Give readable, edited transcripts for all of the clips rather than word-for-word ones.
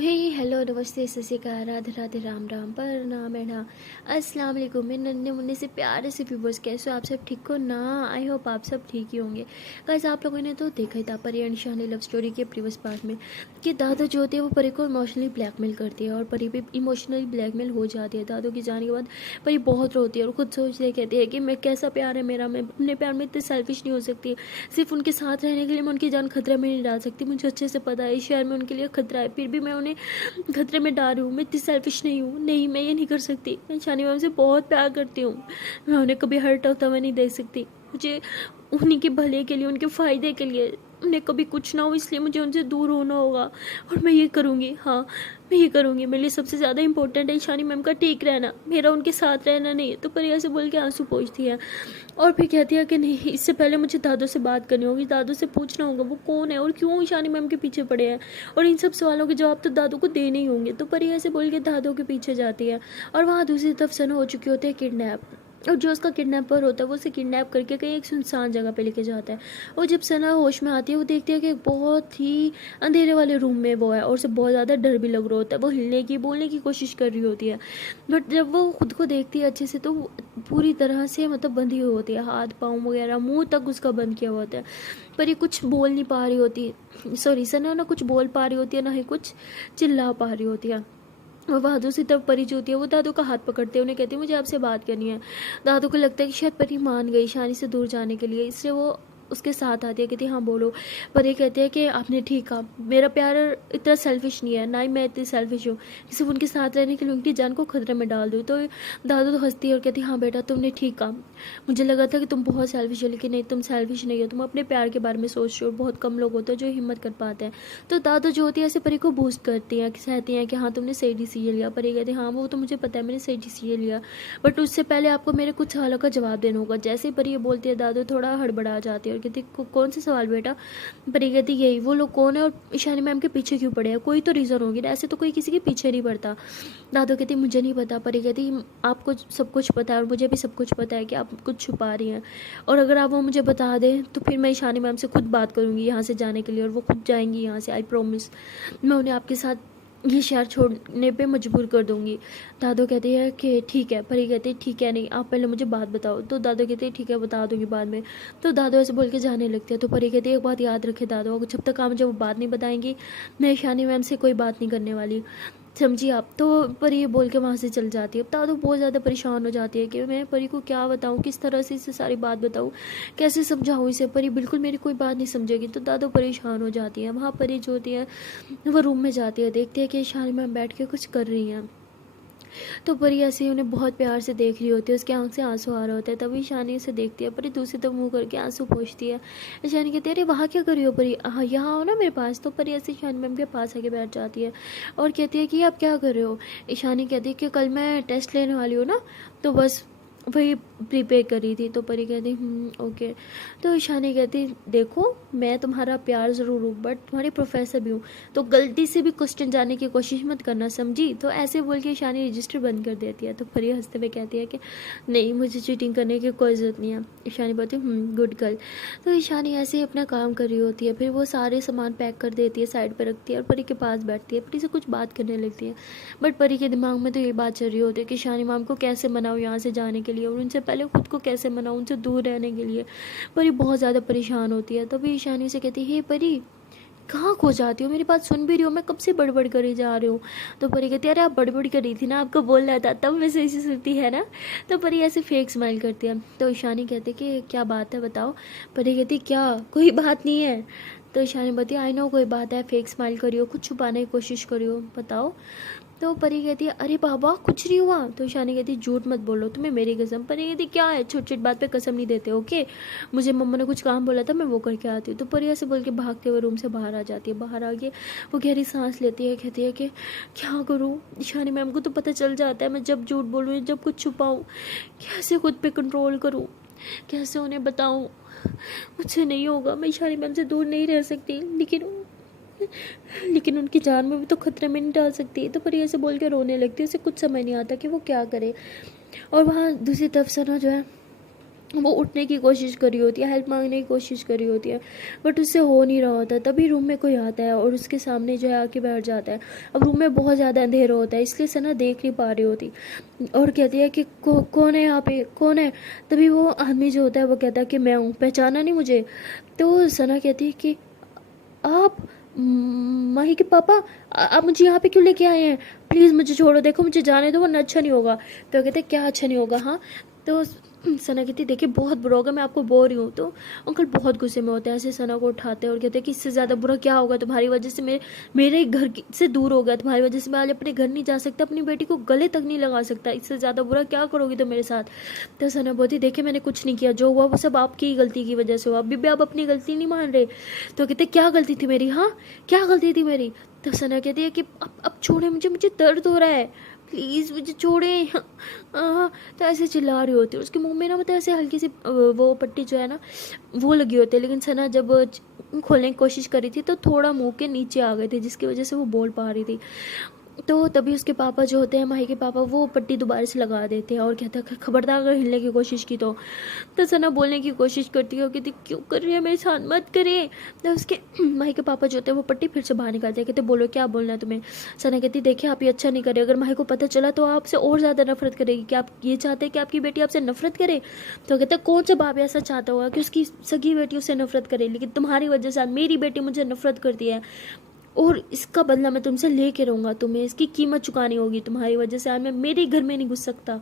हे hello नमस्ते सत श्री अकाल राधे राधे राम राम पर नाम है ना। अस्सलाम वालेकुम मेरे नन्हे मुन्ने से प्यारे से व्यूवर्स, कैसे हो आप सब? ठीक हो ना? आई होप आप सब ठीक ही होंगे। गाइस आप लोगों ने तो देखा ही था परी एंड शानी लव स्टोरी के प्रीवियस पार्ट में कि दादू जो होती है वो परी को इमोशनली ब्लैकमेल करती है और परी भी इमोशनली ब्लैकमेल हो जाती है। दादू की जाने के बाद परी बहुत रोती है और खुद सोचती है, कहती है कि मैं कैसा प्यार है मेरा, मैं अपने प्यार में इतनी सेल्फिश नहीं हो सकती। सिर्फ उनके साथ रहने के लिए मैं उनकी जान खतरे में नहीं डाल सकती। मुझे अच्छे से पता है इस शहर में उनके लिए खतरा है, फिर भी मैं उन्हें खतरे में डाल रही हूँ। मैं इतनी सेल्फिश नहीं हूँ। नहीं, मैं ये नहीं कर सकती। मैं शानी मैम से बहुत प्यार करती हूँ। मैं उन्हें कभी हर्ट होता हुआ नहीं देख सकती। मुझे उन्हीं के भले के लिए, उनके फ़ायदे के लिए, उन्हें कभी कुछ ना हो इसलिए मुझे उनसे दूर होना होगा। और मैं ये करूँगी, हाँ मैं ये करूँगी। मेरे लिए सबसे ज़्यादा इंपॉर्टेंट है शानी मैम का ठीक रहना, मेरा उनके साथ रहना नहीं। तो परिया से बोल के आंसू पोंछती है और फिर कहती है कि नहीं, इससे पहले मुझे दादू से बात करनी होगी, दादू से पूछना होगा वो कौन है और क्यों ईशानी मैम के पीछे पड़े हैं, और इन सब सवालों के जवाब तो दादू को देने ही होंगे। तो परिया से बोल के दादू के पीछे जाती है और वहाँ दूसरी तरफ सना हो चुके होते हैं किडनैप। और जो उसका किडनैपर होता है वो उसे किडनैप करके कहीं एक सुनसान जगह पे लेके जाता है। और जब सना होश में आती है वो देखती है कि एक बहुत ही अंधेरे वाले रूम में वो है और उसे बहुत ज़्यादा डर भी लग रहा होता है। वो हिलने की बोलने की कोशिश कर रही होती है, बट जब वो खुद को देखती है अच्छे से तो वो पूरी तरह से मतलब बंधी हुई होती है, हाथ पाँव वगैरह मुंह तक उसका बंद किया हुआ होता है। पर ये कुछ बोल नहीं पा रही होती, सॉरी सना ना कुछ बोल पा रही होती है ना ही कुछ चिल्ला पा रही होती है। और वहाँ दूसरी तरफ परी जो होती है वो दादू का हाथ पकड़ते हैं, उन्हें कहती है मुझे आपसे बात करनी है। दादू को लगता है कि शायद परी मान गई शानी से दूर जाने के लिए, इसलिए वो उसके साथ आती है। कहती है हाँ बोलो। परी कहती है कि आपने ठीक कहा, मेरा प्यार इतना सेल्फिश नहीं है, ना ही मैं इतनी सेल्फिश हूँ कि सिर्फ उनके साथ रहने के लिए उनकी जान को खतरे में डाल दूँ। तो दादू तो हंसती है और कहती है हाँ बेटा तुमने ठीक कहा, मुझे लगा था कि तुम बहुत सेल्फिश हो, लेकिन नहीं तुम सेल्फिश नहीं हो, तुम अपने प्यार के बारे में सोच रहे हो। बहुत कम लोग होते हैं जो हिम्मत कर पाते हैं। तो दादू जो होती है ऐसे परी को बूस्ट करती हैं, कहती हैं कि हाँ तुमने सही डिसीजन लिया। परी कहती है हाँ वो तो मुझे पता है मैंने सही डिसीजन लिया, बट उससे पहले आपको मेरे कुछ सवालों का जवाब देना होगा। जैसे ही परी ये बोलती है दादू थोड़ा हड़बड़ा जाती है और कहती कौन से सवाल बेटा? परी कहती यही, वो लोग कौन है और ईशानी मैम के पीछे क्यों पड़े हैं? कोई तो रीज़न होगी ना, ऐसे तो कोई किसी के पीछे नहीं पड़ता। दादू कहती मुझे नहीं पता। परी कहती आपको सब कुछ पता है और मुझे भी सब कुछ पता है कि आप कुछ छुपा रही हैं, और अगर आप वो मुझे बता दें तो फिर मैं ईशानी मैम से खुद बात करूँगी यहाँ से जाने के लिए, और वो खुद जाएंगी यहाँ से, आई प्रॉमिस। मैं उन्हें आपके साथ ये शहर छोड़ने पे मजबूर कर दूंगी। दादू कहती है कि ठीक है। परी कहती है ठीक है नहीं, आप पहले मुझे बात बताओ। तो दादू कहते हैं ठीक है बता दूंगी बाद में। तो दादू ऐसे बोल के जाने लगती है। तो परी कहती है एक बात याद रखे दादू, जब तक आप मुझे वो बात नहीं बताएंगी मैं ईशानी मैम से कोई बात नहीं करने वाली, समझी आप? तो परी ये बोल के वहाँ से चल जाती है। अब दादू बहुत ज़्यादा परेशान हो जाती है कि मैं परी को क्या बताऊँ, किस तरह से इसे सारी बात बताऊँ, कैसे समझाऊँ इसे। परी बिल्कुल मेरी कोई बात नहीं समझेगी। तो दादू परेशान हो जाती है। वहाँ परी जो होती है वो रूम में जाती है, देखती है कि शानी मैम बैठ के कुछ कर रही हैं। तो परी ऐसे ही उन्हें बहुत प्यार से देख रही होती है, उसके आंख से आंसू आ रहा होता है। तभी शानी उसे देखती है। परी दूसरी तरफ मुँह करके आंसू पोंछती है। शानी कहती है अरे वहाँ क्या कर रही हो परी, हाँ यहाँ आओ ना मेरे पास। तो परी ऐसे शानी मैम के पास आके बैठ जाती है और कहती है कि आप क्या कर रहे हो। ईशानी कहती है कि कल मैं टेस्ट लेने वाली हूँ ना, तो बस वही प्रिपेयर कर रही थी। तो परी कहती ओके। तो ईशानी कहती देखो मैं तुम्हारा प्यार ज़रूर हूँ बट तुम्हारी प्रोफेसर भी हूँ, तो गलती से भी क्वेश्चन जानने की कोशिश मत करना, समझी? तो ऐसे बोल के ईशानी रजिस्टर बंद कर देती है। तो परी हंसते हुए कहती है कि नहीं मुझे चीटिंग करने की कोई ज़रूरत नहीं है। ईशानी बोलती गुड गर्ल। तो ईशानी ऐसे ही अपना काम कर रही होती है, फिर वो सारे सामान पैक कर देती है, साइड पर रखती है और परी के पास बैठती है। परी से कुछ बात करने लगती है, बट परी के दिमाग में तो ये बात चल रही होती है कि ईशानी मैम को कैसे मनाऊँ यहाँ से जाने के लिए, और उनसे पहले खुद को कैसे मनाऊँ उनसे दूर रहने के लिए। परी बहुत ज़्यादा परेशान होती है। तभी ईशानी से कहती है हे परी कहाँ खो जाती हो, मेरी बात सुन भी रही हो, मैं कब से बड़बड़ करी जा रही हूँ। तो परी कहती है अरे आप बड़बड़ कर रही थी ना, आपको बोलना था तब मैं सही से सुनती है ना। तो परी ऐसे फेक स्माइल करती है। तो ईशानी कहती है कि क्या बात है बताओ। परी कहती क्या कोई बात नहीं है। तो ईशानी बताती आई नो कोई बात है, फेक स्माइल करियो, कुछ छुपाने की कोशिश करियो, बताओ। तो परी कहती है अरे बाबा कुछ नहीं हुआ। तो ईशानी कहती है झूठ मत बोलो तुम्हें मेरी कसम। परी कहती क्या है, छोटी छोटी बात पे कसम नहीं देते ओके, मुझे मम्मा ने कुछ काम बोला था मैं वो करके आती हूँ। तो परी ऐसे बोल के भागते हुए रूम से बाहर आ जाती है। बाहर आके वो गहरी सांस लेती है, कहती है कि क्या करूँ, ईशानी मैम को तो पता चल जाता है मैं जब झूठ बोलूँ जब कुछ छुपाऊँ, कैसे खुद पे कंट्रोल करूँ, कैसे उन्हें बताऊँ, मुझसे नहीं होगा, मैं ईशानी मैम से दूर नहीं रह सकती, लेकिन उनकी जान में भी तो खतरे में नहीं डाल सकती। तो परी ऐसे बोल के रोने लगती है, उसे कुछ समझ नहीं आता कि वो क्या करे। और वहाँ दूसरी तरफ सना जो है वो उठने की कोशिश कर रही होती है, हेल्प मांगने की कोशिश कर रही होती है, बट उससे हो नहीं रहा होता। तभी रूम में कोई आता है और उसके सामने जो है आके बैठ जाता है। अब रूम में बहुत ज़्यादा अंधेरा होता है, इसलिए सना देख नहीं पा रही होती और कहती है कि कौन है यहाँ पे, कौन है। तभी वो आदमी जो होता है वो कहता है कि मैं हूँ, पहचाना नहीं मुझे। तो सना कहती है कि आप माही के पापा, आप मुझे यहाँ पे क्यों लेके आए हैं? प्लीज़ मुझे छोड़ो, देखो मुझे जाने दो वरना अच्छा नहीं होगा। तो कहते क्या अच्छा नहीं होगा? हाँ। तो सना कहती देखिए बहुत बुरा होगा, मैं आपको बोल रही हूँ। तो अंकल बहुत गुस्से में होते हैं, ऐसे सना को उठाते हैं और कहते हैं कि इससे ज़्यादा बुरा क्या होगा, तुम्हारी वजह से मेरे घर से दूर हो गया, तुम्हारी वजह से मैं आज अपने घर नहीं जा सकता, अपनी बेटी को गले तक नहीं लगा सकता, इससे ज़्यादा बुरा क्या करोगी तुम मेरे साथ? तो सना बोलती देखिए मैंने कुछ नहीं किया, जो हुआ वो सब आपकी ही गलती की वजह से हुआ, अभी भी आप अपनी गलती नहीं मान रहे। तो कहते क्या गलती थी मेरी? हाँ क्या गलती थी मेरी? तो सना कहती है कि अब छोड़े मुझे, मुझे दर्द हो रहा है, प्लीज़ मुझे छोड़े। तो ऐसे चिल्ला रही होती है, उसके मुंह में ना मतलब ऐसे हल्की सी वो पट्टी जो है ना वो लगी होती है, लेकिन सना जब खोलने की कोशिश करी थी तो थोड़ा मुंह के नीचे आ गए थे, जिसकी वजह से वो बोल पा रही थी। तो तभी उसके पापा जो होते हैं, माही के पापा, वो पट्टी दोबारा से लगा देते हैं और कहता है खबरदार अगर हिलने की कोशिश की तो सना बोलने की कोशिश करती है, कहती क्यों कर रही है मेरे साथ, मत करे। तो उसके माही के पापा जो होते हैं वो पट्टी फिर से बाहर निकालते हैं, कहते बोलो क्या बोलना है तुम्हें। सना कहती देखिए आप ये अच्छा नहीं करे, अगर माही को पता चला तो आपसे और ज़्यादा नफरत करेगी। क्या आप ये चाहते हैं कि आपकी बेटी आपसे नफरत करे? तो कहते कौन सा बाप ऐसा चाहता होगा कि उसकी सगी बेटी उससे नफरत करे, लेकिन तुम्हारी वजह से मेरी बेटी मुझे नफरत करती है और इसका बदला मैं तुमसे लेके रहूँगा, तुम्हें इसकी कीमत चुकानी होगी, तुम्हारी वजह से आज मैं मेरे घर में नहीं घुस सकता।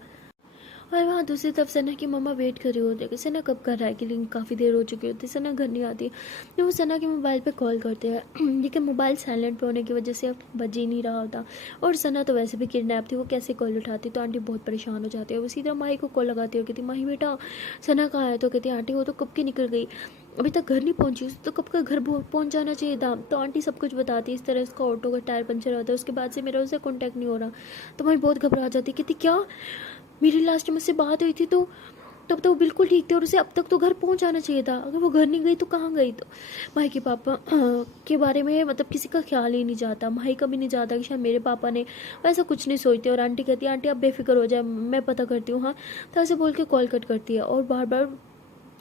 और वहाँ दूसरी तरफ सना की मम्मा वेट कर रही होती है कि सना कब कर रहा है, कि लेकिन काफ़ी देर हो चुकी होती है, सना घर नहीं आती। तो वो सना के मोबाइल पे कॉल करते हैं, लेकिन मोबाइल साइलेंट पे होने की वजह से बज ही नहीं रहा होता। और सना तो वैसे भी किडनैप थी, वो कैसे कॉल उठाती, तो आंटी बहुत परेशान हो जाती है। वो सीधा माही को कॉल लगाती है, कहती माही बेटा सना कहाँ है? तो कहती आंटी वो तो कब की निकल गई, अभी तक घर नहीं पहुंची, तो कब का घर पहुंच जाना चाहिए था। तो आंटी सब कुछ बताती है, इस तरह इसका ऑटो का टायर पंचर होता है, उसके बाद से मेरा उससे कॉन्टैक्ट नहीं हो रहा। तो मैं बहुत घबरा जाती, कहती क्या मेरी लास्ट मुझसे बात हुई थी तो तब तो वो बिल्कुल ठीक थे और उसे अब तक तो घर पहुंच जाना चाहिए था, अगर वो घर नहीं गई तो कहाँ गई? तो माही के पापा के बारे में मतलब किसी का ख्याल ही नहीं जाता, माही का भी नहीं जाता कि शायद मेरे पापा ने वैसा कुछ नहीं सोचते। और आंटी कहती है आंटी आप बेफिक्र हो जाए, मैं पता करती हूँ। हाँ। तो ऐसे बोल के कॉल कट करती है और बार बार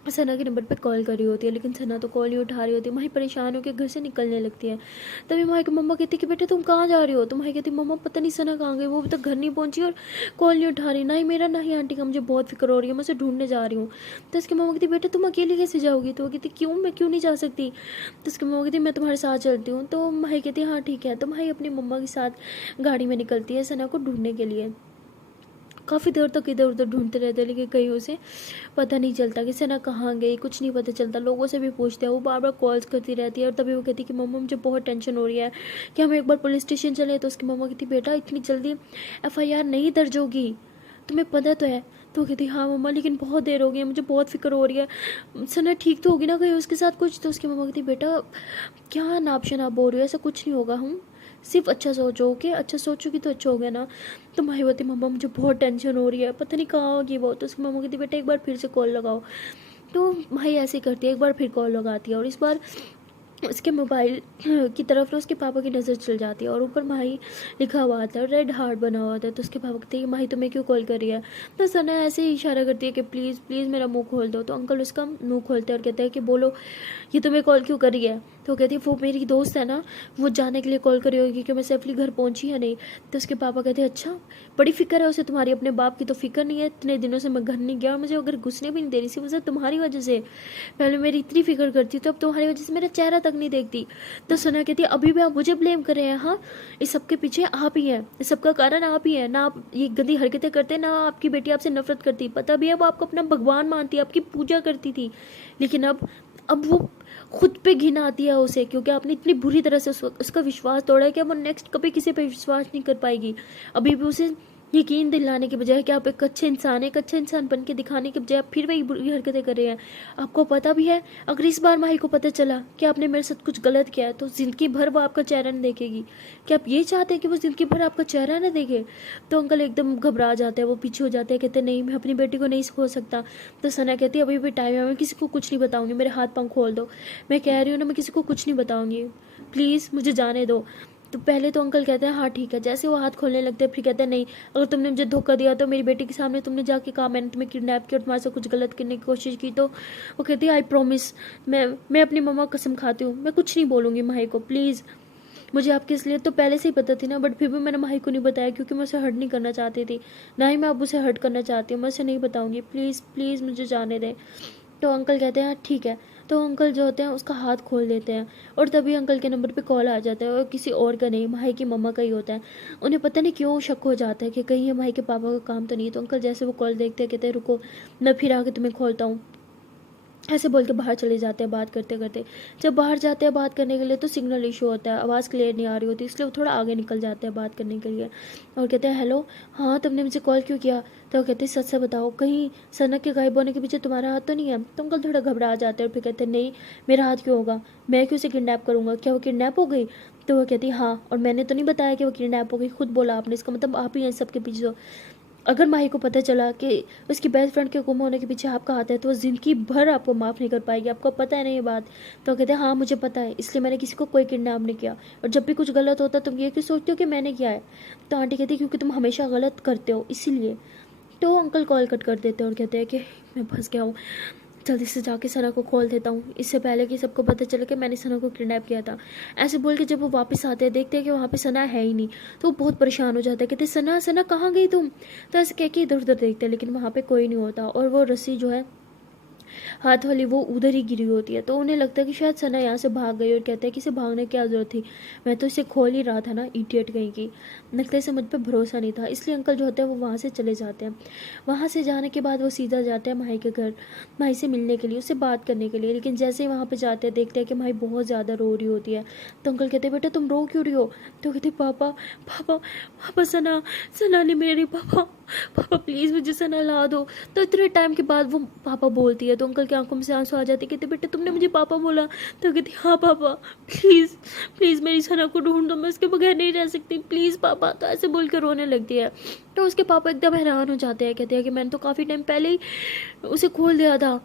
सना के नंबर पे कॉल कर रही होती है, लेकिन सना तो कॉल नहीं उठा रही होती। माही परेशान होकर घर से निकलने लगती है। तभी माही की मम्मा कहती कि बेटा तुम कहाँ जा रही हो? तो माही कहती मम्मा पता नहीं सना कहाँ गई, वो अभी तक घर नहीं पहुंची और कॉल नहीं उठा रही, ना ही मेरा ना ही आंटी का, मुझे बहुत फिक्र हो रही है, मैं उसे ढूंढने जा रही हूँ। तो उसकी मम्मा कहती बेटा तुम अकेले कैसे जाओगी? तो वो कहती क्यों, मैं क्यों नहीं जा सकती? तो उसकी मम्मा कहती मैं तुम्हारे साथ चलती हूँ। तो माही कहती हाँ ठीक है। तो माही अपनी मम्मा के साथ गाड़ी में निकलती है सना को ढूंढने के लिए। काफ़ी देर तक इधर उधर ढूंढते रहते हैं, लेकिन कहीं उसे पता नहीं चलता कि सना कहाँ गई, कुछ नहीं पता चलता। लोगों से भी पूछते हैं, वो बार बार कॉल्स करती रहती है। और तभी वो कहती है कि मम्मा मुझे बहुत टेंशन हो रही है कि हम एक बार पुलिस स्टेशन चले। तो उसकी मम्मा कहती बेटा इतनी जल्दी FIR नहीं दर्ज होगी, तुम्हें पता तो है। तो कहती हाँ मम्मा लेकिन बहुत देर हो गई है, मुझे बहुत फिक्र हो रही है, सना ठीक तो होगी ना कहीं उसके साथ कुछ? तो उसकी मम्मा कहती बेटा क्या नाप शनाप बोल रही हो, ऐसा कुछ नहीं होगा, हम सिर्फ अच्छा सोचो, ओके अच्छा सोचोगी तो अच्छा हो गया ना। तो माही बोलती मम्मा मुझे बहुत टेंशन हो रही है, पता नहीं कहाँ होगी वो। तो उसकी मम्मा कहती बेटा एक बार फिर से कॉल लगाओ। तो माही ऐसे करती है, एक बार फिर कॉल लगाती है और इस बार उसके मोबाइल की तरफ ना उसके पापा की नज़र चल जाती है और ऊपर माही लिखा हुआ आता है, रेड हार्ट बना हुआ था। तो उसके पापा कहते हैं माही तुम्हें क्यों कॉल कर रही है? तो सना ऐसे ही इशारा करती है कि प्लीज़ प्लीज़ मेरा मुंह खोल दो। तो अंकल उसका मुंह खोलते हैं और कहते हैं कि बोलो ये तुम्हें कॉल क्यों कर रही है? तो कहती है वो मेरी दोस्त है ना, वो जानने के लिए कॉल करी होगी कि मैं सेफली घर पहुंची या नहीं। तो उसके पापा कहते हैं अच्छा बड़ी फिक्र है उसे तुम्हारी, अपने बाप की तो फिक्र नहीं है, इतने दिनों से मैं घर नहीं गया और मुझे अगर घुसने भी नहीं दे रही थी, वो तुम्हारी वजह से। पहले मेरी इतनी फिक्र करती तो अब तुम्हारी वजह से मेरा चेहरा तक नहीं देखती। तो सना कहती है अभी भी आप मुझे ब्लेम कर रहे हैं? हाँ इस सब के पीछे आप ही हैं, इस सब का कारण आप ही हैं ना, आप ये गंदी हरकतें करते ना, आपकी बेटी आपसे नफरत करती, पता भी है वो आपको अपना भगवान मानती है, आपकी पूजा करती थी, लेकिन अब वो खुद पे घिन आती है उसे, क्योंकि आपने इतनी बुरी तरह से उसका विश्वास तोड़ा है कि अब वो नेक्स्ट कभी किसी पे विश्वास नहीं कर पाएगी। अभी भी उसे यकीन दिलाने के बजाय कि आप एक अच्छे इंसान है, एक अच्छा इंसान बन के दिखाने के बजाय आप फिर वही बुरी हरकतें कर रहे हैं। आपको पता भी है अगर इस बार माही को पता चला कि आपने मेरे साथ कुछ गलत किया है तो जिंदगी भर वो आपका चेहरा नहीं देखेगी। क्या आप ये चाहते हैं कि वो जिंदगी भर आपका चेहरा ना देखे? तो अंकल एकदम घबरा जाते हैं, वो पीछे हो जाते हैं, कहते नहीं मैं अपनी बेटी को नहीं खो सकता। तो सना कहती है अभी भी टाइम है, मैं किसी को कुछ नहीं बताऊंगी, मेरे हाथ पांव खोल दो, मैं कह रही हूँ ना मैं किसी को कुछ नहीं बताऊंगी, प्लीज़ मुझे जाने दो। तो पहले तो अंकल कहते हैं हाँ ठीक है, जैसे वो हाथ खोलने लगते हैं फिर कहते हैं नहीं, अगर तुमने मुझे धोखा दिया तो मेरी बेटी के सामने तुमने जाके कहा मैंने तुम्हें किडनैप किया और तुम्हारे से कुछ गलत करने की कोशिश की, तो वो कहती है आई प्रॉमिस, मैं अपनी मम्मा कसम खाती हूँ मैं कुछ नहीं बोलूँगी माही को, प्लीज़। मुझे आपकी इसलिए तो पहले से ही पता थी ना, बट फिर भी मैंने माही को नहीं बताया क्योंकि मैं उसे हर्ट नहीं करना चाहती थी, ना ही मैं अब उसे हर्ट करना चाहती हूँ, मैं उसे नहीं बताऊँगी, प्लीज़ प्लीज़ मुझे जाने दें। तो अंकल कहते हैं हाँ ठीक है। तो अंकल जो होते हैं उसका हाथ खोल देते हैं और तभी अंकल के नंबर पे कॉल आ जाता है और किसी और का नहीं, माही की मम्मा का ही होता है। उन्हें पता नहीं क्यों शक हो जाता है कि कहीं ये माही के पापा का काम तो नहीं है। तो अंकल जैसे वो कॉल देखते हैं कहते हैं रुको मैं फिर आके तुम्हें खोलता हूँ, ऐसे बोल के बाहर चले जाते हैं बात करते करते। जब बाहर जाते हैं बात करने के लिए तो सिग्नल इशू होता है, आवाज़ क्लियर नहीं आ रही होती, इसलिए वो थोड़ा आगे निकल जाते हैं बात करने के लिए और कहते हैं हेलो हाँ तुमने मुझे कॉल क्यों किया। तो वो कहते हैं सच से बताओ कहीं सनक के गायब होने के पीछे तुम्हारा हाथ तो नहीं है। तो अंकल थोड़ा घबरा जाते हैं और फिर कहते हैं नहीं मेरा हाथ क्यों होगा, मैं क्यों उसे किडनैप करूँगा, क्या वो किडनैप हो गई। तो वो कहती है हाँ, और मैंने तो नहीं बताया कि वो किडनैप हो गई, खुद बोला आपने, इसका मतलब आप ही हैं सबके पीछे। अगर माही को पता चला कि उसकी बेस्ट फ्रेंड के गुम होने के पीछे आपका हाथ है तो वो ज़िंदगी भर आपको माफ़ नहीं कर पाएगी, आपको पता है ना ये बात। तो कहते हैं हाँ मुझे पता है, इसलिए मैंने किसी को कोई किडनैप नहीं किया, और जब भी कुछ गलत होता तुम ये क्यों सोचते हो कि मैंने किया है। तो आंटी कहती है क्योंकि तुम हमेशा गलत करते हो इसीलिए। तो अंकल कॉल कट कर देते हैं और कहते हैं कि मैं फंस गया हूँ, जल्दी से जाके सना को खोल देता हूँ इससे पहले कि सबको पता चले कि मैंने सना को किडनैप किया था। ऐसे बोल के जब वो वापस आते हैं देखते हैं कि वहाँ पे सना है ही नहीं, तो वो बहुत परेशान हो जाता है, कहते सना सना कहाँ गई तुम। तो ऐसे कह के इधर उधर देखते हैं लेकिन वहाँ पे कोई नहीं होता, और वो रस्सी जो है हाथ वाली वो उधर ही गिरी होती है। तो उन्हें लगता है कि शायद सना यहाँ से भाग गई और कहते हैं कि इसे भागने की क्या जरूरत थी, मैं तो इसे खोल ही रहा था ना, इडियट कहीं की। लगता है इसे मुझ पर भरोसा नहीं था, इसलिए अंकल जो होते हैं वो वहाँ से चले जाते हैं। वहाँ से जाने के बाद वो सीधा जाते हैं माही के घर, माही से मिलने के लिए, उससे बात करने के लिए। लेकिन जैसे ही वहाँ पर जाते हैं देखते हैं कि माही बहुत ज़्यादा रो रही होती है। तो अंकल कहते हैं बेटा तुम रो क्यों रही हो। तो कहते पापा पापा पापा सना सना ने मेरी पापा पापा प्लीज़ मुझे सना ला दो। तो इतने टाइम के बाद वो पापा बोलती है तो अंकल की आंखों में से आंसू आ जाते, कहते बेटे तुमने मुझे पापा बोला। तो कहती हाँ पापा प्लीज़ प्लीज़ मेरी सना को ढूंढ दो, मैं उसके बगैर नहीं रह सकती प्लीज़ पापा। तो ऐसे बोल के रोने लगती है। तो उसके पापा एकदम हैरान हो जाते हैं, कहते हैं कि मैंने तो काफ़ी टाइम पहले ही उसे खोल दिया था,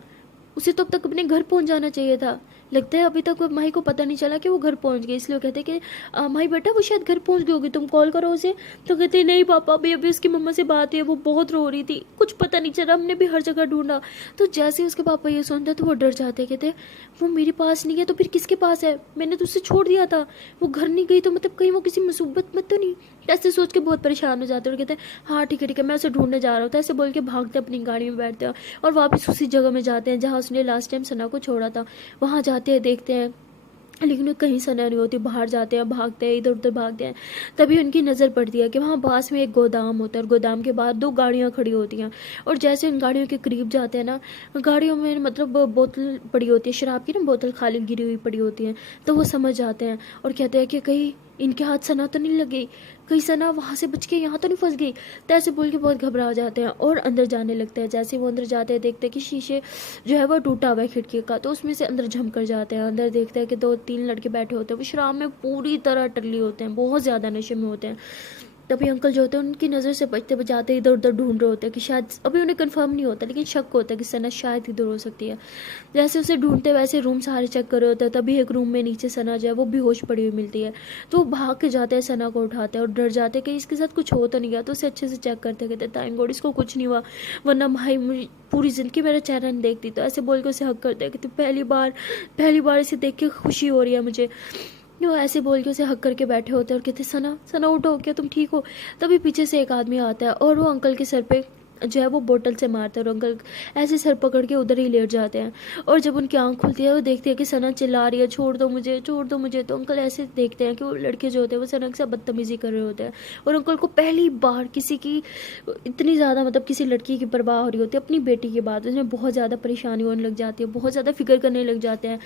उसे तो अब तक अपने घर पहुंच जाना चाहिए था। लगता है अभी तक माही को पता नहीं चला कि वो घर पहुंच गई, इसलिए वो कहते हैं कि माही बेटा वो शायद घर पहुंच गई होगी, तुम कॉल करो उसे। तो कहते हैं नहीं पापा अभी अभी उसकी मम्मा से बात है, वो बहुत रो रही थी, कुछ पता नहीं चला, हमने भी हर जगह ढूंढा। तो जैसे ही उसके पापा ये सुनते तो वो डर जाते हैं, कहते वो मेरे पास नहीं है तो फिर किसके पास है, मैंने तो उसे छोड़ दिया था, वो घर नहीं गई तो मतलब कहीं वो किसी मुसीबत में तो नहीं। ऐसे सोच के बहुत परेशान हो जाते हैं और कहते हैं हाँ ठीक है ठीक है मैं उसे ढूंढने जा रहा हूँ। तो ऐसे बोल के भागते अपनी गाड़ी में बैठते हैं और वापस उसी जगह में जाते हैं जहाँ उसने लास्ट टाइम सना को छोड़ा था। वहाँ जाते हैं देखते हैं लेकिन कहीं सना नहीं होती, बाहर जाते हैं भागते हैं इधर उधर भागते हैं। तभी उनकी नज़र पड़ती है कि वहाँ पास में एक गोदाम होता है और गोदाम के बाहर 2 गाड़ियाँ खड़ी होती हैं। और जैसे उन गाड़ियों के करीब जाते हैं ना, गाड़ियों में मतलब बोतल पड़ी होती है, शराब की ना बोतल खाली गिरी हुई पड़ी होती है। तो वो समझ जाते हैं और कहते हैं कि कहीं इनके हाथ सना तो नहीं लगी, कहीं सना वहाँ से बच के यहाँ तो नहीं फंस गई। तो ऐसे बोल के बहुत घबरा जाते हैं और अंदर जाने लगते हैं। जैसे वो अंदर जाते हैं देखते हैं कि शीशे जो है वो टूटा हुआ है खिड़की का, तो उसमें से अंदर झम कर जाते हैं। अंदर देखते हैं कि 2-3 लड़के बैठे होते हैं, वो शराब में पूरी तरह टल्ली होते हैं, बहुत ज़्यादा नशे में होते हैं। तभी अंकल जो होते हैं उनकी नज़र से बचते बचाते इधर उधर ढूंढ रहे होते हैं कि शायद, अभी उन्हें कंफर्म नहीं होता लेकिन शक होता है कि सना शायद इधर हो सकती है। जैसे उसे ढूंढते वैसे रूम सारे चेक कर रहे होते हैं, तभी एक रूम में नीचे सना जो है वो बेहोश पड़ी हुई मिलती है। तो वो भाग के जाते हैं, सना को उठाते हैं और डर जाते हैं कि इसके साथ कुछ हो तो नहीं गया। तो उसे अच्छे से चेक करते कहते थैंक गॉड इसको कुछ नहीं हुआ, वरना भाई मुझे पूरी ज़िंदगी मेरा चेहरा नहीं देखती। तो ऐसे बोल के उसे हक करते हैं कि पहली बार इसे देख के खुशी हो रही है मुझे। वो ऐसे बोल के उसे हक करके बैठे होते हैं और कहते सना सना उठो, क्या तुम ठीक हो। तभी पीछे से एक आदमी आता है और वो अंकल के सर पे जो है वो बोतल से मारता है और अंकल ऐसे सर पकड़ के उधर ही लेट जाते हैं। और जब उनकी आंख खुलती है वो देखते हैं कि सना चिल्ला रही है छोड़ दो मुझे छोड़ दो मुझे। तो अंकल ऐसे देखते हैं कि वो लड़के जो होते हैं वो सना के साथ बदतमीजी कर रहे होते हैं और अंकल को पहली बार किसी की इतनी ज़्यादा मतलब किसी लड़की की परवाह हो रही होती है अपनी बेटी के बाद। उसमें बहुत ज़्यादा परेशानी होने लग जाती है, बहुत ज़्यादा फिक्र करने लग जाते हैं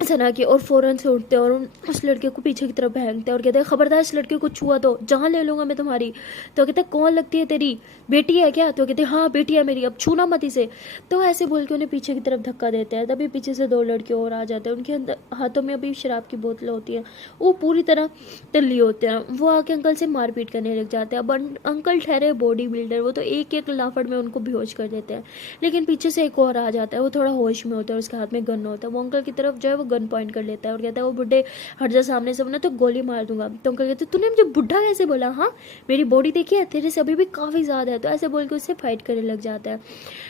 सना की। और फ़ौरन से उठते हैं और उस लड़के को पीछे की तरफ फेंकते हैं और कहते हैं खबरदार इस लड़के को छुआ तो जान ले लूँगा मैं तुम्हारी। तो कहते हैं कौन लगती है तेरी बेटी है क्या। तो कहते हैं हाँ बेटी है मेरी, अब छूना मत इसे। तो ऐसे बोल के उन्हें पीछे की तरफ धक्का देते हैं। तभी पीछे से 2 लड़के और आ जाते हैं, उनके अंदर हाथों में अभी शराब की बोतल होती है, वो पूरी तरह टल्ली होते हैं। वो आके अंकल से मारपीट करने लग जाते हैं। अब अंकल ठहरे बॉडी बिल्डर, वो तो एक एक लाफड़ में उनको बेहोश कर देते हैं। लेकिन पीछे से एक और आ जाता है, वो थोड़ा होश में होता है और उसके हाथ में गन होता है। वो अंकल की तरफ जो है वो गन पॉइंट कर लेता है और कहता है वो बुड्ढे हट जा सामने से, वरना तो गोली मार दूंगा। तो अंकल कहते तूने मुझे बुढ़ा कैसे बोला, हाँ मेरी बॉडी देखी है, तेरे से अभी भी काफ़ी ज़्यादा है। तो ऐसे बोल के उससे फाइट करने लग जाता है।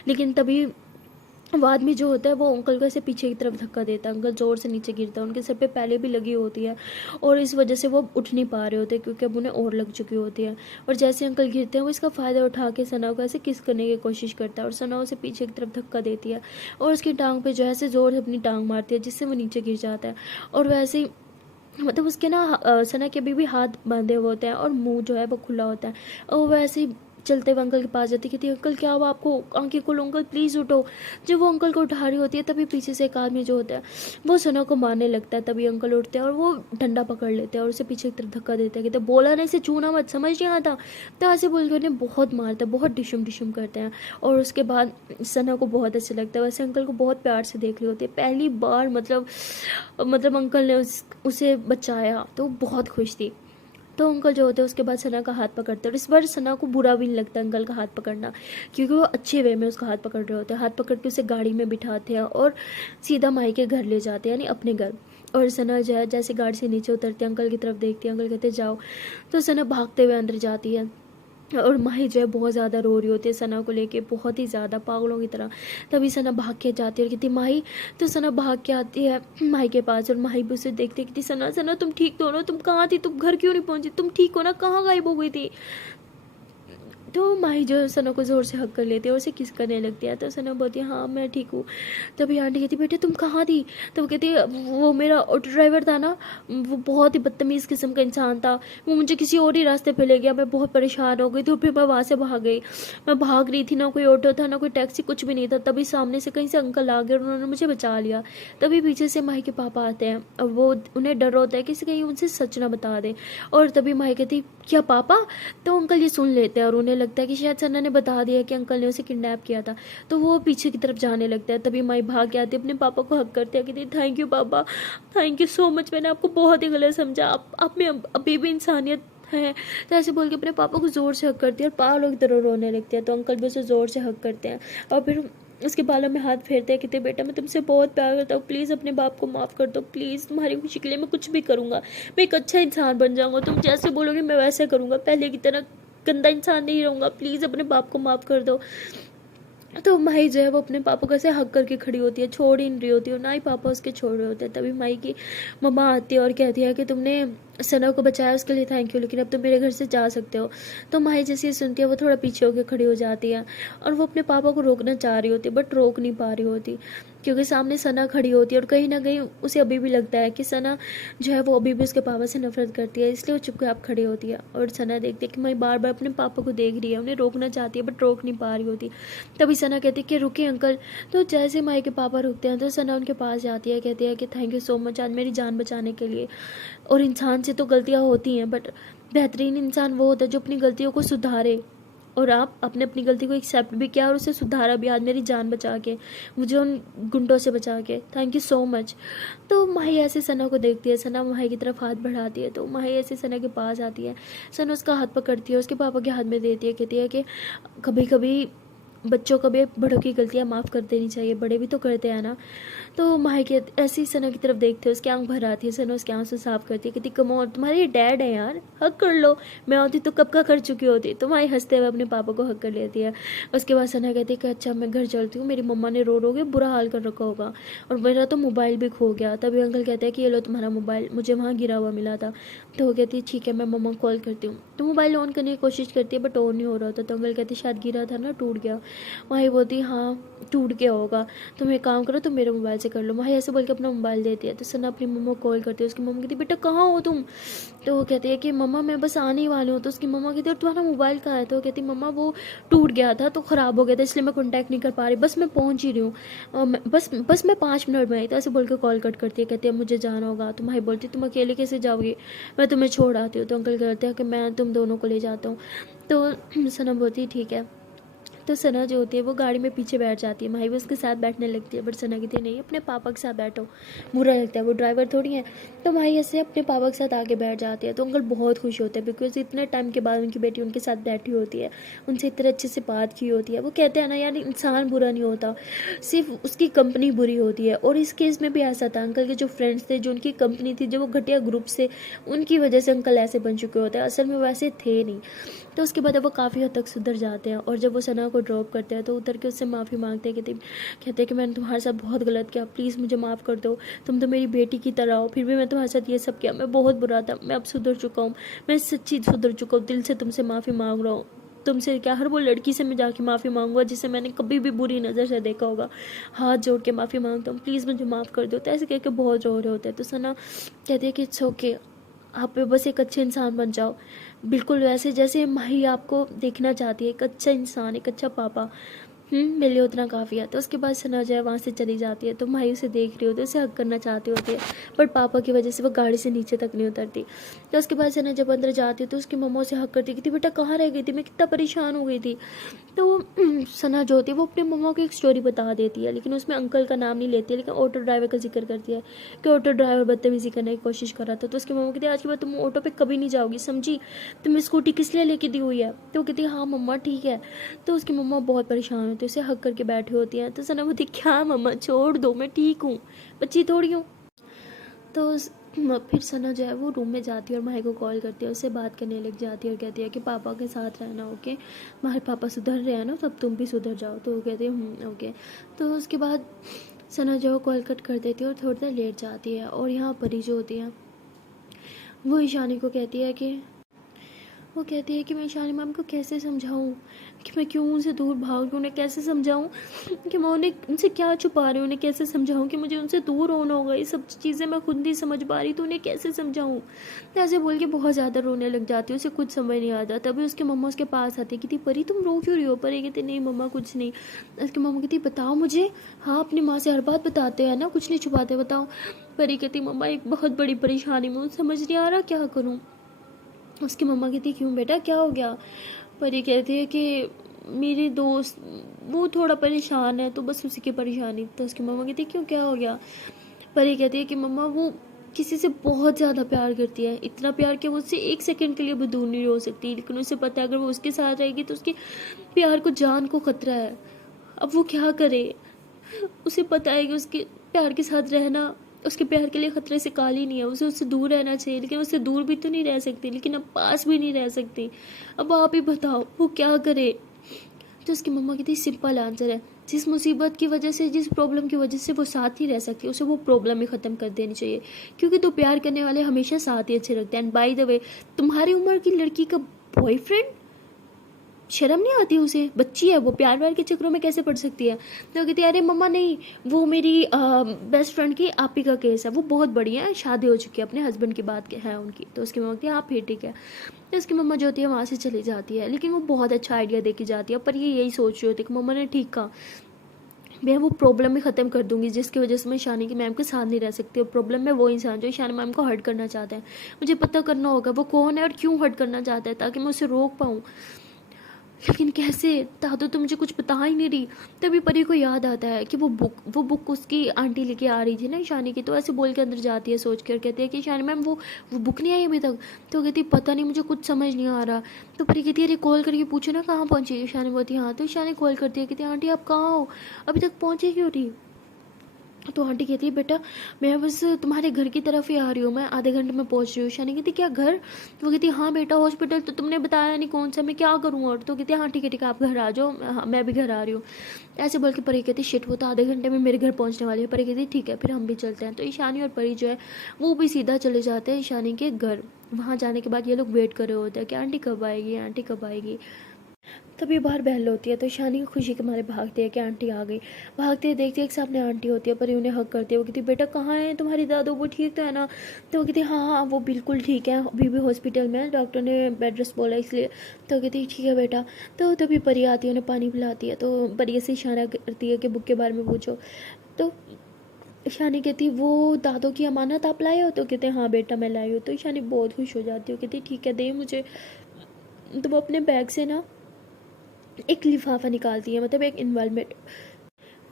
लेकिन तभी वो आदमी जो होता है वो अंकल को ऐसे पीछे की तरफ धक्का देता है। अंकल ज़ोर से नीचे गिरता है, उनके सर पे पहले भी लगी होती है और इस वजह से वो उठ नहीं पा रहे होते क्योंकि अब उन्हें और लग चुकी होती है। और जैसे अंकल गिरते हैं वो इसका फ़ायदा उठा के सना को ऐसे किस करने की कोशिश करता है और सना उसे पीछे की तरफ धक्का देती है और उसकी टांग पे जो है ऐसे ज़ोर से अपनी टांग मारती है जिससे वो नीचे गिर जाता है। और वैसे ही मतलब उसके ना सना के अभी भी हाथ बांधे हुए होते हैं और मुंह जो है वो खुला होता है और वैसे ही चलते हुए अंकल के पास जाती, कहती अंकल क्या हुआ आपको, आंखें खोलो अंकल प्लीज़ उठो। जब वो अंकल को उठा रही होती है तभी पीछे से एक आदमी जो होता है वो सना को मारने लगता है। तभी अंकल उठते हैं और वो डंडा पकड़ लेते हैं और उसे पीछे की तरफ धक्का देते हैं, कहते बोला नहीं, इसे छूना मत, समझ नहीं आता। तो ऐसे बोल के उन्हें बहुत मारते हैं, बहुत डिशुम डिशुम करते हैं और उसके बाद सना को बहुत अच्छा लगता है। वैसे अंकल को बहुत प्यार से देख रही होती है पहली बार, मतलब अंकल ने उसे बचाया तो बहुत खुश थी। तो अंकल जो होते हैं उसके बाद सना का हाथ पकड़ते हैं और इस बार सना को बुरा भी नहीं लगता अंकल का हाथ पकड़ना, क्योंकि वो अच्छे वे में उसका हाथ पकड़ रहे होते हैं। हाथ पकड़ के उसे गाड़ी में बिठाते हैं और सीधा माई के घर ले जाते हैं, यानी अपने घर। और सना जो है जैसे गाड़ी से नीचे उतरती है अंकल की तरफ देखती है, अंकल कहते जाओ। तो सना भागते हुए अंदर जाती है और माही जो है बहुत ज़्यादा रो रही होती है सना को लेके, बहुत ही ज़्यादा पागलों की तरह। तभी सना भाग के जाती है और कहती माही। तो सना भाग के आती है माही के पास और माही भी उसे देखते कहती सना सना तुम ठीक तो हो ना, तुम कहाँ थी, तुम घर क्यों नहीं पहुँची, तुम ठीक हो ना, कहाँ गायब हो गई थी। तो माही जो है सना को ज़ोर से हक कर लेती है और उसे किस करने लगती है। तो सना बोलती है हाँ मैं ठीक हूँ। तभी आंटी कहती बेटे तुम कहाँ थी। तो वो कहती वो मेरा ऑटो ड्राइवर था ना, वो बहुत ही बदतमीज़ किस्म का इंसान था, वो मुझे किसी और ही रास्ते पे ले गया, मैं बहुत परेशान हो गई तो फिर मैं वहाँ से भाग गई। मैं भाग रही थी, ना कोई ऑटो था ना कोई टैक्सी, कुछ भी नहीं था। तभी सामने से कहीं से अंकल आ गए और उन्होंने मुझे बचा लिया। तभी पीछे से माही के पापा आते हैं और वो उन्हें डर होता है कि कहीं उनसे सच ना बता दे। और तभी माही कहती क्या पापा। तो अंकल ये सुन लेते हैं और उन्हें लगता है कि शायद सना ने बता दिया कि अंकल ने उसे किडनैप किया था। तो वो पीछे की तरफ जाने लगता है। तभी माई भाग के आती है, अपने पापा को हक करते हैं, कहती थैंक यू पापा, थैंक यू सो मच, मैंने आपको बहुत ही गलत समझा, आप में अभी भी इंसानियत है। तो ऐसे बोल के अपने पापा को ज़ोर से हक करती है और पागलों की तरह रोने लगती है। तो अंकल भी उसे ज़ोर से हक करते हैं और फिर उसके बालों में हाथ फेरते हैं, कहते बेटा मैं तुमसे बहुत प्यार करता हूँ, प्लीज़ अपने बाप को माफ़ कर दो, प्लीज़ तुम्हारी खुशी के लिए मैं कुछ भी करूँगा, मैं एक अच्छा इंसान बन जाऊँगा, तुम जैसे बोलोगे मैं वैसे करूँगा, पहले की तरह गंदा इंसान नहीं रहूँगा, प्लीज़ अपने बाप को माफ़ कर दो। तो माही जो है वो अपने पापा को ऐसे हक करके खड़ी होती है, छोड़ ही नहीं रही होती है और ना ही पापा उसके छोड़ रहे होते हैं। तभी माही की मम्मा आती है और कहती है कि तुमने सना को बचाया उसके लिए थैंक यू, लेकिन अब तुम मेरे घर से जा सकते हो। तो माही जैसे ये सुनती है वो थोड़ा पीछे होकर खड़ी हो जाती है और वो अपने पापा को रोकना चाह रही होती है बट रोक नहीं पा रही होती, क्योंकि सामने सना खड़ी होती है और कहीं ना कहीं उसे अभी भी लगता है कि सना जो है वो अभी भी उसके पापा से नफरत करती है, इसलिए वो चुपचाप खड़ी होती है। और सना देखती है कि माही बार बार अपने पापा को देख रही है, उन्हें रोकना चाहती है बट रोक नहीं पा रही होती। तभी सना कहती है कि रुके अंकल। तो जैसे माही के पापा रुकते हैं तो सना उनके पास जाती है, कहती है कि थैंक यू सो मच आज मेरी जान बचाने के लिए। और इंसान से तो गलतियाँ होती हैं बट बेहतरीन इंसान वो होता है जो अपनी गलतियों को सुधारे, और आप अपने अपनी गलती को एक्सेप्ट भी किया और उसे सुधारा भी, आज मेरी जान बचा के, मुझे उन गुंडों से बचा के, थैंक यू सो मच। तो माही ऐसे सना को देखती है, सना माही की तरफ हाथ बढ़ाती है तो माही ऐसे सना के पास आती है, सना उसका हाथ पकड़ती है, उसके पापा के हाथ में देती है, कहती है कि कभी कभी बच्चों को भी बड़ों की गलतियाँ माफ़ कर देनी चाहिए, बड़े भी तो करते हैं ना। तो माही के ऐसी सना की तरफ देखते हैं, उसकी आंख भर आती है, सना उसकी आंख से साफ करती है, कहती कम ऑन तुम्हारे डैड है यार, हक कर लो, मैं होती तो कब का कर चुकी होती। तो माही हंसते हुए अपने पापा को हक कर लेती है। उसके बाद सना कहती है कि अच्छा मैं घर चलती हूँ, मेरी मम्मा ने रो रो के बुरा हाल कर रखा होगा और मेरा तो मोबाइल भी खो गया। तभी अंकल कहते हैं कि ये लो तुम्हारा मोबाइल, मुझे वहाँ गिरा हुआ मिला था। तो वो कहती है ठीक है मैं मम्मा को कॉल करती हूँ। तो मोबाइल ऑन करने की कोशिश करती है बट ऑन नहीं हो रहा होता। तो अंकल कहते शायद गिरा था ना, टूट गया। माही बोलती हाँ टूट गया होगा, तुम एक काम करो तुम मेरे मोबाइल से कर लो। माही ऐसे बोल के अपना मोबाइल देती है। तो सना अपनी मम्मा को कॉल करती है, उसकी मम्मा कहती बेटा कहाँ हो तुम। तो वो कहती है कि मम्मा मैं बस आने ही वाली हूँ। तो उसकी मम्मा कहती है और तुम्हारा मोबाइल कहाँ है। तो वो कहती मम्मा वो टूट गया था तो ख़राब हो गया था इसलिए मैं कॉन्टैक्ट नहीं कर पा रही, बस मैं पहुँच ही रही हूँ, बस मैं 5 मिनट में आई। तो ऐसे बोल के कॉल कट करती है, कहती है मुझे जाना होगा। तो माही बोलती तुम अकेले कैसे जाओगी, मैं तुम्हें छोड़ आती हूँ। तो अंकल कहते हैं कि मैं तुम दोनों को ले जाता हूँ। तो सना बोलती ठीक है। तो सना जो होती है वो गाड़ी में पीछे बैठ जाती है, माही भी उसके साथ बैठने लगती है, बट सना कहती है नहीं अपने पापा के साथ बैठो, बुरा लगता है, वो ड्राइवर थोड़ी है। तो माही ऐसे अपने पापा के साथ आगे बैठ जाती है। तो अंकल बहुत खुश होते हैं बिकॉज इतने टाइम के बाद उनकी बेटी उनके साथ बैठी होती है, उनसे इतने अच्छे से बात की होती है। वो कहते हैं ना यार इंसान बुरा नहीं होता, सिर्फ उसकी कंपनी बुरी होती है। और इस केस में भी ऐसा था, अंकल के जो फ्रेंड्स थे, जो उनकी कंपनी थी, जो वो घटिया ग्रुप से, उनकी वजह से अंकल ऐसे बन चुके होते हैं, असल में वैसे थे नहीं। तो उसके बाद वो काफ़ी हद तक सुधर जाते हैं। और जब वो सना को ड्रॉप करते हैं तो उतर के उससे माफ़ी मांगते हैं, कहते हैं कि मैंने तुम्हारे साथ बहुत गलत किया, प्लीज़ मुझे माफ़ कर दो, तुम तो मेरी बेटी की तरह हो, फिर भी मैं तुम्हारे साथ ये सब किया, मैं बहुत बुरा था, मैं अब सुधर चुका हूँ, मैं सच्ची सुधर चुका हूँ, दिल से तुमसे माफ़ी मांग रहा हूँ। तुमसे क्या, हर वो लड़की से मैं जाके माफ़ी मांगूंगा जिसे मैंने कभी भी बुरी नज़र से देखा होगा, हाथ जोड़ के माफ़ी मांगता हूँ, प्लीज़ मुझे माफ़ कर दो। तो ऐसे कह के बहुत रो रहे होते हैं। तो सना कहती है कि इट्स ओके, आप बस एक अच्छे इंसान बन जाओ, बिल्कुल वैसे जैसे माही आपको देखना चाहती है, एक अच्छा इंसान, एक अच्छा पापा। मेरे लिए उतना काफ़ी है। तो उसके बाद सना जो है वहाँ से चली जाती है। तो माही उसे देख रही होती है, उसे हक करना चाहती होती है, बट पापा की वजह से वो गाड़ी से नीचे तक नहीं उतरती। तो उसके बाद सना जब अंदर जाती है तो उसकी मम्मा उसे हक करती कि बेटा कहाँ रह गई थी, मैं कितना परेशान हो गई थी। तो सना जो होती है वो अपने मम्मा को एक स्टोरी बता देती है, लेकिन उसमें अंकल का नाम नहीं लेती है, लेकिन ऑटो ड्राइवर का जिक्र करती है कि ऑटो ड्राइवर बदतमीजी करने की कोशिश कर रहा था। तो उसकी मम्मा कहती है आज के बाद तुम ऑटो पे कभी नहीं जाओगी, समझी, तुम्हें स्कूटी किस लिए लेके दी हुई है। तो वो कहती है हाँ मम्मा ठीक है। तो उसकी मम्मा बहुत परेशान होती है, उसे हक करके बैठी होती है। तो सना बोलती क्या मम्मा छोड़ दो, मैं ठीक हूँ, बच्ची थोड़ी हूँ। तो फिर सना जो है वो रूम में जाती है और माही को कॉल करती है, उससे बात करने लग जाती है और कहती है कि पापा के साथ रहना, ओके, हमारे पापा सुधर रहे हैं ना, तब तुम भी सुधर जाओ। तो वो कहती है ओके। तो उसके बाद सना जो कॉल कट कर देती है और थोड़ी देर लेट जाती है। और यहाँ परी जो होती है वो ईशानी को कहती है कि मैं ईशानी मैम को कैसे समझाऊं कि मैं क्यों उनसे दूर भाग रही हूँ, उन्हें कैसे समझाऊं कि मैं उनसे क्या छुपा रही हूँ, उन्हें कैसे समझाऊं कि मुझे उनसे दूर होना होगा, ये सब चीज़ें मैं खुद नहीं समझ पा रही, तो उन्हें कैसे समझाऊं। तो ऐसे बोल के बहुत ज़्यादा रोने लग जाती है, उसे कुछ समझ नहीं आता। तभी उसके मम्मा उसके पास आती कि परी तुम रो क्यों रही हो। परी कहती नहीं मम्मा कुछ नहीं। उसकी मम्मा कहती बताओ मुझे, हाँ अपनी माँ से हर बात बताते हैं ना, कुछ नहीं छुपाते, बताओ। परी कहती मम्मा एक बहुत बड़ी परेशानी में, समझ नहीं आ रहा क्या करूँ। उसकी मम्मा कहती क्यों बेटा क्या हो गया। परी कहती है कि मेरी दोस्त वो थोड़ा परेशान है, तो बस उसी की परेशानी। तो उसकी मम्मा कहती है क्यों क्या हो गया। परी कहती है कि मम्मा वो किसी से बहुत ज़्यादा प्यार करती है, इतना प्यार कि वो उससे एक सेकंड के लिए भी दूर नहीं रह सकती, लेकिन उसे पता है अगर वो उसके साथ रहेगी तो उसके प्यार को जान को खतरा है। अब वो क्या करे, उसे पता है कि उसके प्यार के साथ रहना उसके प्यार के लिए खतरे से काली नहीं है, उसे उससे दूर रहना चाहिए, लेकिन उससे दूर भी तो नहीं रह सकती, लेकिन अब पास भी नहीं रह सकती। अब आप ही बताओ वो क्या करे। तो उसकी मम्मा कहती सिंपल आंसर है, जिस मुसीबत की वजह से, जिस प्रॉब्लम की वजह से वो साथ ही रह सकती है, उसे वो प्रॉब्लम ही ख़त्म कर देनी चाहिए, क्योंकि तो प्यार करने वाले हमेशा साथ ही अच्छे रखते हैं। एंड बाय द वे तुम्हारी उम्र की लड़की का बॉयफ्रेंड, शर्म नहीं आती उसे, बच्ची है वो, प्यार व्यार के चक्रों में कैसे पड़ सकती है। तो कहती है अरे मम्मा नहीं, वो मेरी बेस्ट फ्रेंड की आपी का केस है, वो बहुत बढ़िया है, शादी हो चुकी है, अपने हस्बैंड की बात है उनकी। तो उसकी मम्मा कहती है हाँ फिर ठीक है। तो उसकी मम्मा जो होती है वहाँ से चली जाती है, लेकिन वो बहुत अच्छा आइडिया दे के जाती है, पर ये यही सोच रही होती है कि मम्मा ने ठीक कहा, मैं वो प्रॉब्लम ही ख़त्म कर दूंगी जिसकी वजह से मैं शानी की मैम के साथ नहीं रह सकती। और प्रॉब्लम में वो इंसान जो शानी मैम को हर्ट करना चाहता है, मुझे पता करना होगा वो कौन है और क्यों हर्ट करना चाहता है, ताकि मैं उसे रोक पाऊँ। लेकिन कैसे, दादू तो मुझे कुछ बता ही नहीं रही। तभी परी को याद आता है कि वो बुक उसकी आंटी लेके आ रही थी ना ईशानी की। तो ऐसे बोल के अंदर जाती है सोच कर, कहती है कि ईशानी मैम वो बुक नहीं आई अभी तक। तो कहती पता नहीं, मुझे कुछ समझ नहीं आ रहा। तो परी कहती है अरे कॉल करके पूछो ना कहाँ पहुँची। ईशानी बोलती हाँ। तो ईशानी कॉल करती है, कहती आंटी आप कहाँ हो, अभी तक पहुँचे क्यों नहीं। तो आंटी कहती है बेटा मैं बस तुम्हारे घर की तरफ ही आ रही हूँ, मैं आधे घंटे में पहुँच रही हूँ। शानी कहती क्या घर। वो कहती हाँ बेटा हॉस्पिटल तो तुमने बताया नहीं कौन सा, मैं क्या करूँ। और तो कहती है हाँ ठीक है आप घर आ जाओ, हाँ मैं भी घर आ रही हूँ। ऐसे बोल के परी कहती शिट वो तो आधे घंटे में मेरे घर पहुँचने वाली है। परी कहती ठीक है फिर हम भी चलते हैं। तो ईशानी और परी जो है वो भी सीधा चले जाते हैं ईशानी के घर। वहाँ जाने के बाद ये लोग वेट कर रहे होते हैं कि आंटी कब आएगी, आंटी कब आएगी। तभी बाहर बहल होती है। तो ईशानी खुशी के मारे भागती है कि आंटी आ गई। भागते ही देखती है एक सामने आंटी होती है, पर उन्हें हक करती है। वो कहती बेटा कहाँ है तुम्हारी दादू, वो ठीक तो है ना। तो वो कहती हाँ हाँ वो बिल्कुल ठीक है, अभी भी हॉस्पिटल में है, डॉक्टर ने बेड रेस्ट बोला इसलिए। तो कहती ठीक है बेटा। तो तभी परी आती है, उन्हें पानी पिलाती है। तो परी से इशारा करती है कि बुक के बारे में पूछो। तो ईशानी कहती वो दादू की अमानत आप लाए हो। तो कहते हाँ बेटा मैं लाई हूँ। तो ईशानी बहुत खुश हो जाती है, कहती ठीक है दे मुझे। तो वो अपने बैग से ना एक लिफाफा निकालती है, मतलब एक इन्वॉल्वमेंट,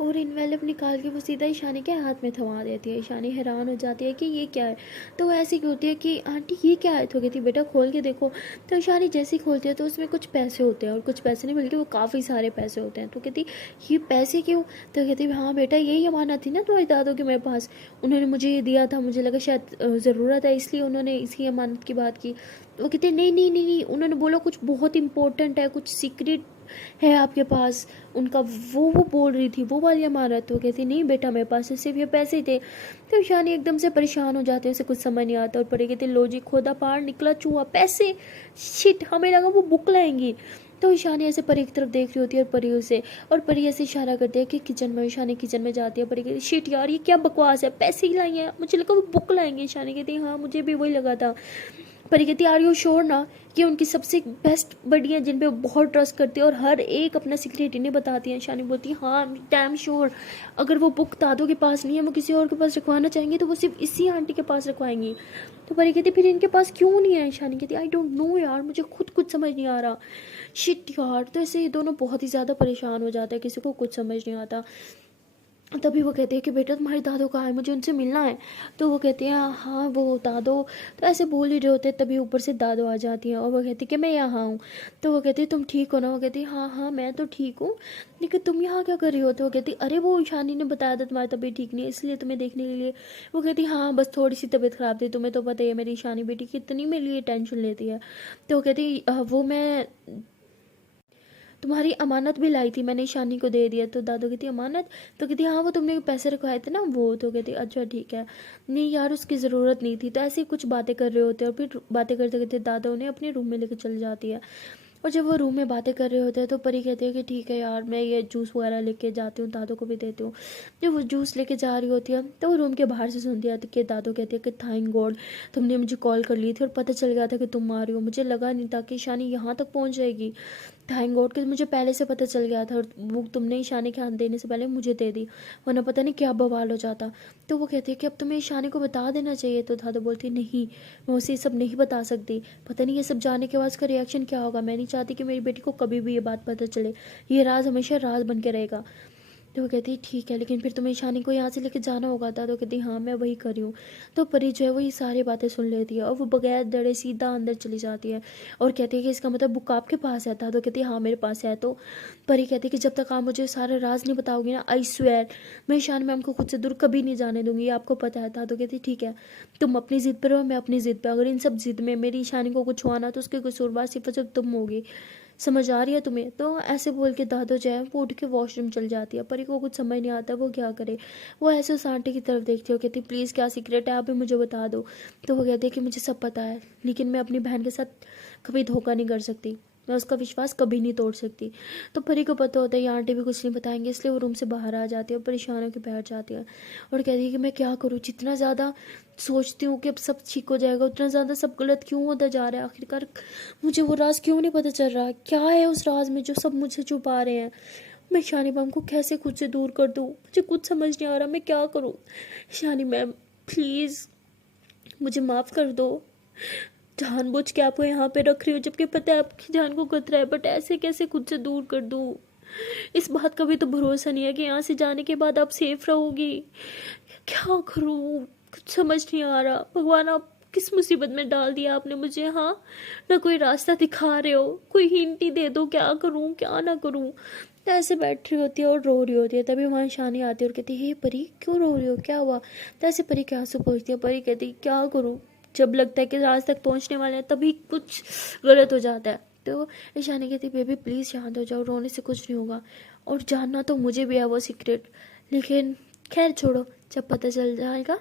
और इन्वेलप निकाल के वो सीधा ईशानी के हाथ में थमा देती है। ईशानी हैरान हो जाती है कि ये क्या है। तो वो ऐसी होती है कि आंटी ये क्या है, तो कहती बेटा खोल के देखो। तो ईशानी जैसे ही खोलती है तो उसमें कुछ पैसे होते हैं, और कुछ पैसे नहीं बल्कि वो काफ़ी सारे पैसे होते हैं। तो कहती ये पैसे क्यों, तो कहती हाँ बेटा यही अमानत थी ना तुम्हारी दादों के मेरे पास, उन्होंने मुझे ये दिया था, मुझे लगा शायद ज़रूरत है इसलिए उन्होंने इसी अमानत की बात की। वो कहते नहीं नहीं नहीं नहीं, उन्होंने बोला कुछ बहुत इंपॉर्टेंट है, कुछ सीक्रेट है आपके पास उनका, वो बोल रही थी वो वाली अमानत। तो कहती नहीं बेटा मेरे पास सिर्फ ये पैसे ही थे। तो ईशानी एकदम से परेशान हो जाते हैं, उसे कुछ समझ नहीं आता, और परी कहती लो जी खोदा पहाड़ निकला चूहा, पैसे, शिट हमें लगा वो बुक लाएंगी। तो ईशानी ऐसे परी की तरफ देख रही होती है, और परी उसे, और परी ऐसे इशारा करती है कि किचन में। ईशानी किचन में जाती है, परी कहती शिट यार ये क्या बकवास है, पैसे ही लाई हैं, मुझे लगा वो बुक लाएंगे। ईशानी कहती हाँ मुझे भी वही लगा था। परी कहती आर यू श्योर ना कि उनकी सबसे बेस्ट बडी है जिन पे बहुत ट्रस्ट करती है और हर एक अपना सीक्रेट इन्हें बताती है। शानी बोलती है हाँ डैम श्योर, अगर वो बुक दादू के पास नहीं है, वो किसी और के पास रखवाना चाहेंगे तो वो सिर्फ इसी आंटी के पास रखवाएंगी। तो परी कहती फिर इनके पास क्यों नहीं है। शानी कहती आई डोंट नो यार, मुझे खुद कुछ समझ नहीं आ रहा। शिट यार, तो ऐसे ये दोनों बहुत ही ज़्यादा परेशान हो जाते हैं, किसी को कुछ समझ नहीं आता। तभी वो कहते हैं कि बेटा तुम्हारी दादो कहाँ है, मुझे उनसे मिलना है। तो वो कहते हैं हाँ वो दादो, तो ऐसे बोल ही रहे होते तभी ऊपर से दादो आ जाती हैं, और वो कहती है कि मैं यहाँ हूँ। तो वो कहती है तुम ठीक हो ना, वो कहती है हाँ हाँ मैं तो ठीक हूँ, लेकिन तुम यहाँ क्या कर रही हो। तो वो कहती अरे वो ईशानी ने बताया था तुम्हारी तबीयत ठीक नहीं है इसलिए तुम्हें देखने के लिए। वो कहती हाँ बस थोड़ी सी तबीयत ख़राब थी, तुम्हें तो पता ही है मेरी ईशानी बेटी कितनी मेरे लिए टेंशन लेती है। तो वो कहती वो मैं तुम्हारी अमानत भी लाई थी, मैंने ईशानी को दे दिया। तो दादू कहती अमानत, तो कहती हाँ वो तुमने पैसे रखवाए थे ना वो। तो कहती अच्छा ठीक है, नहीं यार उसकी ज़रूरत नहीं थी। तो ऐसे ही कुछ बातें कर रहे होते हैं, और फिर बातें करते करते दादा उन्हें अपने रूम में लेकर चल जाती है। और जब वो रूम में बातें कर रहे होते हैं तो परी कहती है कि ठीक है यार मैं ये जूस वगैरह लेके जाती हूँ, दादू को भी देती हूँ। जब वो जूस लेके जा रही होती है तो वो रूम के बाहर से सुनती है कि दादू कहते हैं कि थैंक गॉड तुमने मुझे कॉल कर ली थी और पता चल गया था कि तुम आ रही हो, मुझे लगा नहीं था कि शानी यहाँ तक पहुँच जाएगी। थैंक गॉड कि मुझे पहले से पता चल गया था, और वो तुमने ईशानी के हाथ देने से पहले मुझे दे दी, वरना पता नहीं क्या बवाल हो जाता। तो वो कहती है कि अब तुम्हें ईशानी को बता देना चाहिए। तो दादा बोलती नहीं मैं उसे ये सब नहीं बता सकती, पता नहीं ये सब जानने के बाद उसका रिएक्शन क्या होगा, मैं नहीं चाहती कि मेरी बेटी को कभी भी ये बात पता चले, ये राज हमेशा राज बन के रहेगा। तो वो कहती है ठीक है लेकिन फिर तुम्हें ईशानी को यहाँ से लेके जाना होगा था। तो कहती हाँ मैं वही कर रही हूँ। तो परी जो है वो ये सारी बातें सुन लेती है, और वो बगैर डरे सीधा अंदर चली जाती है, और कहती है कि इसका मतलब बुक आपके पास है था। तो कहती है हाँ मेरे पास है। तो परी कहती है कि जब तक आप मुझे सारे राज नहीं बताओगी ना, आई स्वेयर मैं ईशान मैम को खुद से दूर कभी नहीं जाने दूंगी, ये आपको पता है था। तो कहती ठीक है तुम अपनी ज़िद पर रहो, मैं अपनी ज़िद पर, अगर इन सब ज़िद में मेरी ईशानी को कुछ हुआ ना तो उसके कसूरवार सिर्फ सिर्फ तुम होगी, समझ आ रही है तुम्हें। तो ऐसे बोल के दादो जो है वो उठ के वॉशरूम चल जाती है। परी को कुछ समझ नहीं आता वो क्या करे, वो ऐसे उस आंटी की तरफ देखती हो, कहती प्लीज़ क्या सीक्रेट है आप भी मुझे बता दो। तो वो कहती है कि मुझे सब पता है लेकिन मैं अपनी बहन के साथ कभी धोखा नहीं कर सकती, मैं उसका विश्वास कभी नहीं तोड़ सकती। तो परी को पता होता है ये आंटी भी कुछ नहीं बताएंगे, इसलिए वो रूम से बाहर आ जाती है और परेशान होकर बैठ जाती है, और कहती है कि मैं क्या करूँ, जितना ज़्यादा सोचती हूँ कि अब सब ठीक हो जाएगा उतना ज़्यादा सब गलत क्यों होता जा रहा है, आखिरकार मुझे वो राज क्यों नहीं पता चल रहा, क्या है उस राज में जो सब मुझे छुपा रहे हैं, मैं शानी मैम को कैसे खुद से दूर कर दूँ, मुझे कुछ समझ नहीं आ रहा मैं क्या करूँ। शानी मैम प्लीज़ मुझे माफ़ कर दो, जानबूझ के आपको यहाँ पे रख रही हूँ जबकि पता है आपकी जान को खतरा है, बट ऐसे कैसे खुद से दूर कर दूँ, इस बात का भी तो भरोसा नहीं है कि यहाँ से जाने के बाद आप सेफ रहोगी, क्या करूँ कुछ समझ नहीं आ रहा। भगवान आप किस मुसीबत में डाल दिया आपने मुझे, हाँ ना कोई रास्ता दिखा रहे हो, कोई हिंट ही दे दो क्या करूँ क्या ना करूँ। तो ऐसे बैठ रही होती है और रो रही होती है, तभी वहाँ शानी आती है और कहती है हे परी क्यों रो रही हो क्या हुआ। तो ऐसे परी के आंसू पहुँचती है, परी कहती क्या करूँ, जब लगता है कि राज तक पहुँचने वाले हैं तभी कुछ गलत हो जाता है। तो ईशानी कहती बेबी प्लीज़ शांत हो जाओ, रोने से कुछ नहीं होगा, और जानना तो मुझे भी है वो सीक्रेट, लेकिन खैर छोड़ो जब पता चल जाएगा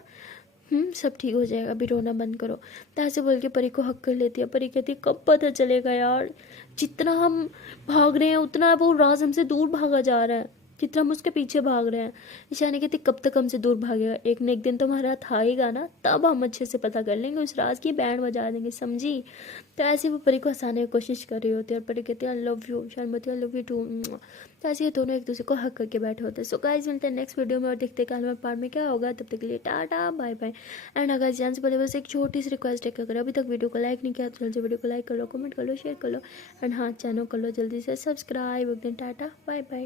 सब ठीक हो जाएगा, अभी रोना बंद करो। तो ऐसे बोल के परी को हक कर लेती है। परी कहती है कब पता चलेगा यार, जितना हम भाग रहे हैं उतना वो राज हमसे दूर भागा जा रहा है। कितना हम उसके पीछे भाग रहे हैं। ईशानी कहती कब तक हमसे दूर भागेगा, एक न एक दिन तो हमारा था हीगा ना, तब हम अच्छे से पता कर लेंगे उस राज की, बैंड बजा देंगे, समझी। तो ऐसे वो परी को हंसाने की कोशिश कर रही होती है और परी कहती है आई लव यू, ईशान बोलती है आई लव यू टू। तो ऐसे ये दोनों एक दूसरे को हक करके बैठे होते हैं। सो गाइस मिलते हैं नेक्स्ट वीडियो में और देखते हैं कल में पार्ट में क्या होगा। तब तक के लिए टाटा बाय बाय। एंड अगर जान से पहले बस एक छोटी सी रिक्वेस्ट है कि अगर अभी तक वीडियो को लाइक नहीं किया तो जल्दी से वीडियो को लाइक कर लो, कमेंट कर लो, शेयर कर लो एंड हाँ चैनल कर लो जल्दी से सब्सक्राइब। एक दिन टाटा बाय बाय।